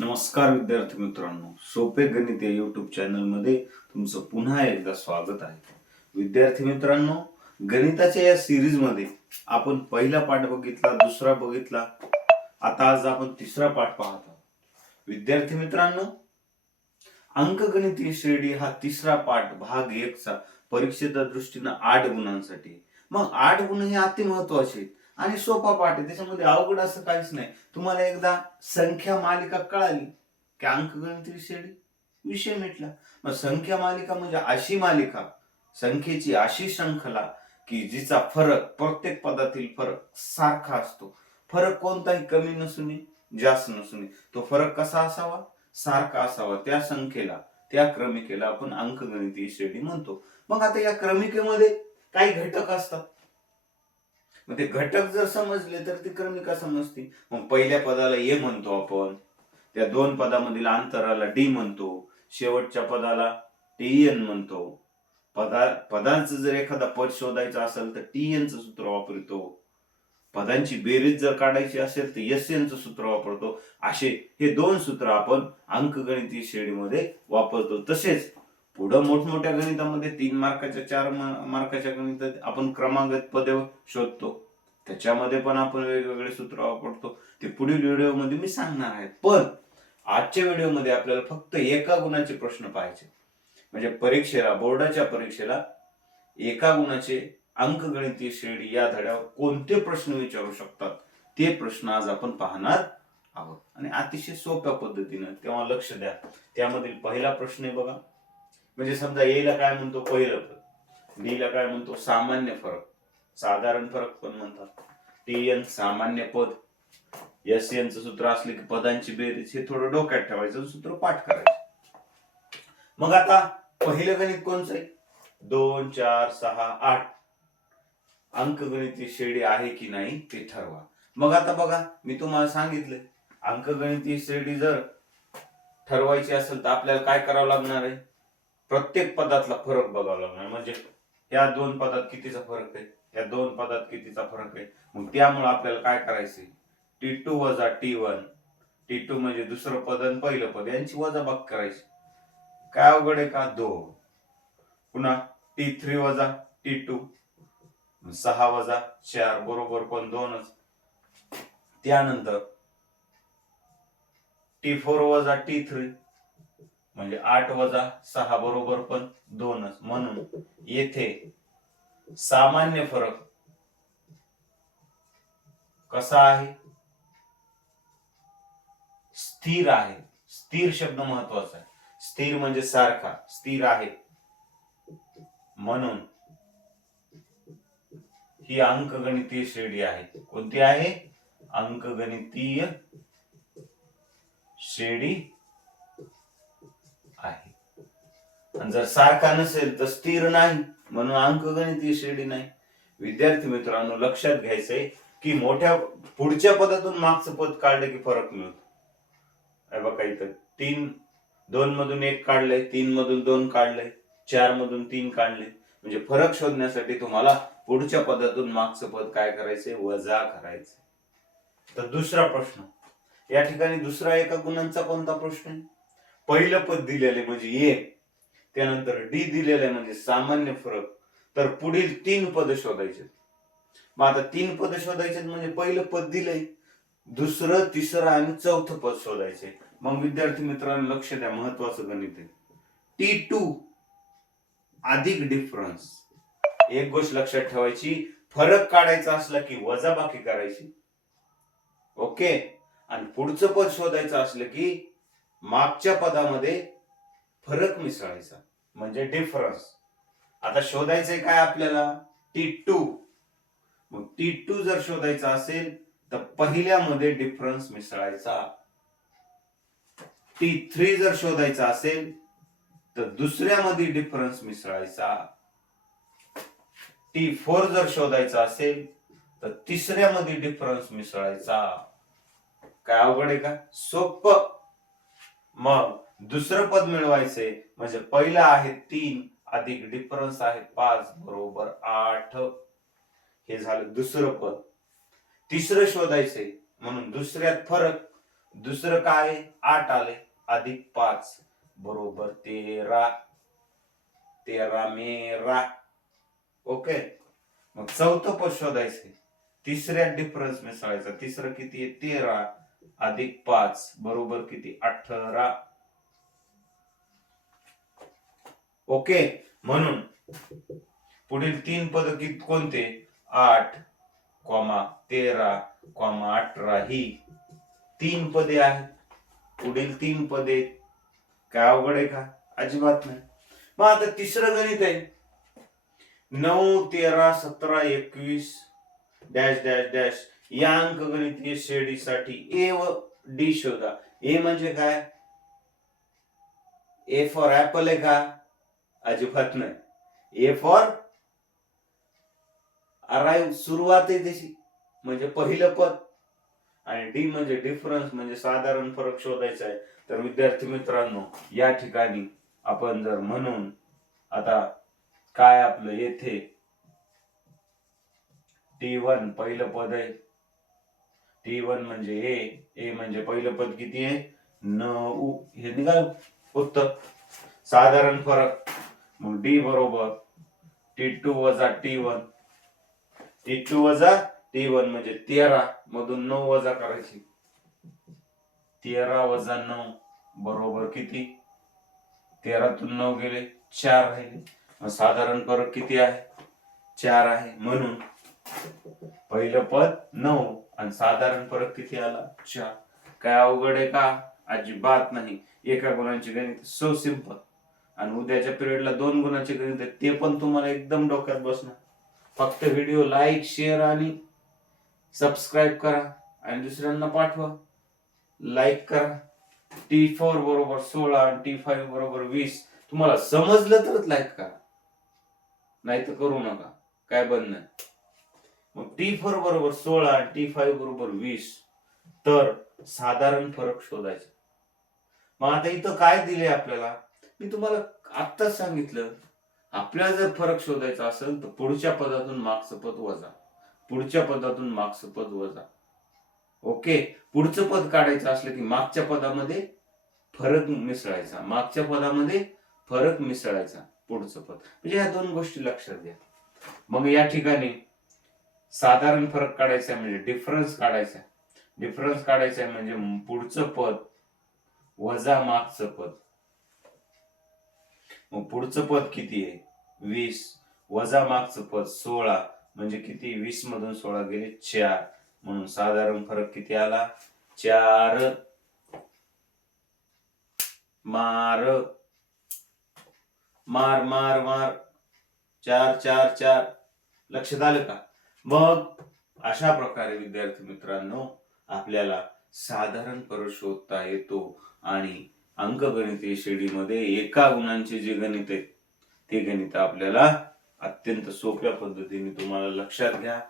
नमस्कार विद्यार्थी मित्रांनो, सोपे गणित या युट्यूब चॅनल मध्ये तुमचं पुन्हा एकदा स्वागत आहे. विद्यार्थी मित्रांनो, गणिताच्या या सिरीज मध्ये आपण पहिला पाठ बघितला, दुसरा बघितला, आता आज आपण तिसरा पाठ पाहत आहोत. विद्यार्थी मित्रांनो, अंकगणितीय श्रेणी हा तिसरा पाठ भाग 1 चा परीक्षेच्या दृष्टीने 8 गुणांसाठी. मग 8 गुण हे अति महत्वाचे आहेत आणि सोपा पाठ आहे, त्याच्यामध्ये अवघड असं काहीच नाही. तुम्हाला एकदा संख्या मालिका कळाली की अंकगणितीय श्रेणी विषय मिटला. मग संख्या मालिका म्हणजे अशी मालिका, संख्येची अशी शृंखला की जिचा फरक, प्रत्येक पदातील फरक सारखा असतो. फरक कोणताही कमी नसू नये, जास्त नसू नये. तो फरक कसा असावा? सारखा असावा. त्या संख्येला, त्या क्रमिकेला आपण अंकगणितीय श्रेणी म्हणतो. मग आता या क्रमिकेमध्ये काही घटक असतात. मग ते घटक जर समजले तर ती क्रमिका समजते. मग पहिल्या पदाला ए म्हणतो आपण, त्या दोन पदामधील अंतराला डी म्हणतो, शेवटच्या पदाला टीएन म्हणतो. पदांचं जर एखादा पद शोधायचं असेल तर टीएनचं सूत्र वापरतो. पदांची बेरीज जर काढायची असेल तर एसएनचं सूत्र वापरतो. असे हे दोन सूत्र आपण अंकगणितीय श्रेणीमध्ये वापरतो. तसेच पुढं मोठमोठ्या गणितामध्ये 3 मार्काच्या 4 मार्काच्या गणितात आपण क्रमागत पदे शोधतो, त्याच्यामध्ये पण आपण वेगवेगळे सूत्र वापरतो. ते पुढील व्हिडिओमध्ये मी सांगणार आहे. पण आजच्या व्हिडिओमध्ये आपल्याला फक्त एका गुणाचे प्रश्न पाहायचे. म्हणजे परीक्षेला, बोर्डाच्या परीक्षेला एका गुणाचे अंकगणितीय श्रेणी या धड्यावर कोणते प्रश्न विचारू शकतात ते प्रश्न आज आपण पाहणार आहोत आणि अतिशय सोप्या पद्धतीने. तेव्हा लक्ष द्या. त्यामधील पहिला प्रश्न आहे बघा. म्हणजे समजा ए ला काय म्हणतो? पहिलं पद. डी ला काय म्हणतो? सामान्य फरक, साधारण फरक पण म्हणतात. टीएन सामान्य पद. एसएन चं सूत्र असले की पदांची बेरीज. हे थोडं डोक्यात ठेवायचं, सूत्र पाठ करायचं. मग आता पहिलं गणित कोणचं आहे? 2, 4, 6, 8 अंकगणितीय श्रेणी आहे की नाही ते ठरवा. मग आता बघा, मी तुम्हाला सांगितलं अंकगणितीय श्रेणी जर ठरवायची असेल तर आपल्याला काय करावं लागणार आहे? प्रत्येक पदातला फरक बघावा लागणार. म्हणजे या दोन पदात कितीचा फरक आहे, या दोन पदात कितीचा फरक आहे. मग त्यामुळे आपल्याला काय करायचंय? T2 वजा T1. T2 म्हणजे दुसरं पद आणि पहिलं पद यांची वजाबाकी करायची. काय अवघड आहे का? 2. पुन्हा T3 वजा T2, 6 वजा 4 बरोबर पण 2च. त्यानंतर T4 वजा T3 म्हणजे 8 वजा 6 बरोबर पण 2च. म्हणून येथे सामान्य फरक कसा आहे? स्थिर आहे. स्थिर शब्द महत्वाचा आहे. स्थिर म्हणजे सारखा, स्थिर आहे. म्हणून ही अंकगणितीय श्रेणी आहे. कोणती आहे? अंकगणितीय श्रेणी आहे. आणि जर सारखा नसेल तर स्थिर नाही, म्हणून अंकगणितीय श्रेणी नाही. विद्यार्थी मित्रांनो, लक्षात घ्यायचंय की मोठ्या पुढच्या पदातून मागचं पद काढलं की फरक मिळतो. बघा इथं 2 मधून 1 काढलंय, 3 मधून 2 काढलंय, 4 मधून 3 काढले. म्हणजे फरक शोधण्यासाठी तुम्हाला पुढच्या पदातून मागचं पद काय करायचंय? वजा करायचंय. तर दुसरा प्रश्न, या ठिकाणी दुसरा एका गुणांचा कोणता प्रश्न आहे? पहिलं पद दिलेले म्हणजे ए, त्यानंतर डी दिलेलं आहे म्हणजे सामान्य फरक. तर पुढील 3 पद शोधायचे. मग आता 3 पद शोधायचे म्हणजे पहिलं पद दिलंय, दुसरं, तिसरं आणि चौथं पद शोधायचे. मग विद्यार्थी मित्रांनो लक्ष द्या, महत्वाचं गणित आहे. T2 अधिक डिफरन्स. एक गोष्ट लक्षात ठेवायची, फरक काढायचा असला की वजाबाकी करायची. ओके. आणि पुढचं पद शोधायचं असलं की मागच्या पदामध्ये फरक मिसळायचा म्हणजे डिफरन्स. आता शोधायचंय काय आपल्याला? T2. मग T2 जर शोधायचा असेल तर पहिल्यामध्ये डिफरन्स मिसळायचा. T3 जर शोधायचा असेल तर दुसऱ्यामध्ये डिफरन्स मिसळायचा. T4 जर शोधायचा असेल तर तिसऱ्यामध्ये डिफरन्स मिसळायचा. काय अवघड आहे का? सोपं. मग दुसरं पद मिळवायचंय म्हणजे पहिलं आहे 3 अधिक डिफरन्स आहे 5 बरोबर 8. हे झालं दुसरं पद. तिसरं शोधायचंय म्हणून दुसऱ्यात फरक दुसरं काय 8 आले अधिक 5 बरोबर 13. 13 मेरा. ओके. मग चौथं पद शोधायचंय. तिसऱ्यात डिफरन्स मिसळायचा. तिसरं किती आहे 13 अधिक 5 बरोबर किती 18. ओके. म्हणून पुढील 3 पद कोणते 8, 13, 18 ही 3 पदे आहेत. पुढील 3 पदे काय अवघड आहे का? अजिबात नाही. मग आता तिसरं गणित आहे 9, 13, 17, 21 डॅश डॅश डॅश या अंकगणितीय श्रेणीसाठी ए व डी शोधा. ए म्हणजे काय? ए फॉर ऍपल आहे का? अजिबात नाही. ए फॉर अराईव्ह सुरुवात आहे त्याची म्हणजे पहिलं पद. आणि डी म्हणजे डिफरन्स म्हणजे साधारण फरक शोधायचा आहे. तर विद्यार्थी मित्रांनो या ठिकाणी आपण जर म्हणून आता काय आपलं येथे T1 पहिलं पद आहे. T1 म्हणजे ए म्हणजे पहिलं पद किती आहे 9. हे निघाल उत्तर साधारण फरक. मग डी बरोबर T2 वजा T1. T2 वजा T1 म्हणजे 13 मधून 9 वजा करायची. 13 वजा 9 बरोबर किती 13 तून 9 गेले 4 राहिले. साधारण फरक किती आहे 4 आहे. म्हणून पहिलं पद 9 आणि साधारण फरक किती आला 4. काय अवघड आहे का? अजिबात नाही. एका गुणांचे गणित सो सिंपल. आणि उद्याच्या पिरियडला 2 गुणांचे गणित आहे ते पण तुम्हाला एकदम डोक्यात बसणार. फक्त व्हिडिओ लाईक शेअर आणि सबस्क्राईब करा आणि दुसऱ्यांना पाठवा. लाईक करा. T4 बरोबर 16 आणि T5 बरोबर 20 तुम्हाला समजलं तरच लाईक करा नाही तर करू नका. काय बंद नाही. मग T4 बरोबर 16 आणि T5 बरोबर 20 तर साधारण फरक शोधायचा. मग आता इथं काय दिले आपल्याला मी तुम्हाला आत्ताच सांगितलं. आपल्याला जर फरक शोधायचा असेल तर पुढच्या पदातून मागचं पद वजा. पुढच्या पदातून मागचं पद वजा. ओके. पुढचं पद काढायचं असलं की मागच्या पदामध्ये फरक मिसळायचा. मागच्या पदामध्ये फरक मिसळायचा पुढचं पद. म्हणजे ह्या 2 गोष्टी लक्षात घ्या. मग या ठिकाणी साधारण फरक काढायचा म्हणजे डिफरन्स काढायचा. डिफरन्स काढायचा म्हणजे पुढचं पद वजा मागचं पद. मग पुढचं पद किती आहे 20 वजा मागचं पद 16 म्हणजे किती 20 मधून 16 गेले 4. म्हणून साधारण फरक किती आला 4. मार मार मार मार 4 4 4. लक्षात आलं का? मग अशा प्रकारे विद्यार्थी मित्रांनो आपल्याला साधारण फरक शोधता येतो. आणि अंकगणितीय श्रेणीमध्ये एका गुणांचे जे गणित आहेत ते गणित आपल्याला अत्यंत सोप्या पद्धतीने तुम्हाला लक्षात घ्या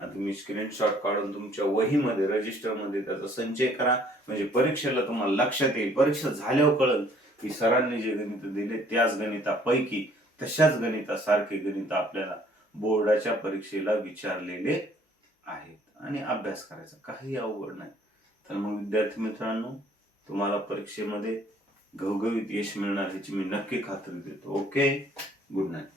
आणि तुम्ही स्क्रीनशॉट काढून तुमच्या वहीमध्ये रजिस्टर मध्ये त्याचा संचय करा. म्हणजे परीक्षेला तुम्हाला लक्षात येईल. परीक्षा झाल्यावर कळेल की सरांनी जे गणित दिले त्याच गणितापैकी तशाच गणितासारखे गणित आपल्याला बोर्डाच्या परीक्षेला विचारलेले आहेत. आणि अभ्यास करायचा काही अवघड नाही. तर मग विद्यार्थी मित्रांनो तुम्हाला परीक्षेमध्ये घवघवीत यश मिळणार ह्याची मी नक्की खात्री देतो. ओके. Good night.